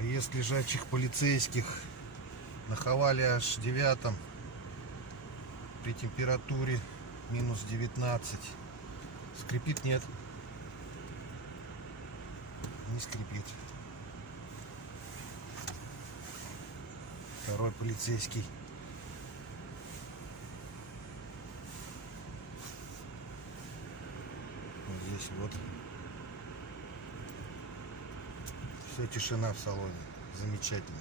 Проезд лежачих полицейских на Хавале H9 при температуре минус 19. Скрипит? Нет. Не скрипит. Второй полицейский. Вот здесь вот. Все, тишина в салоне. Замечательно.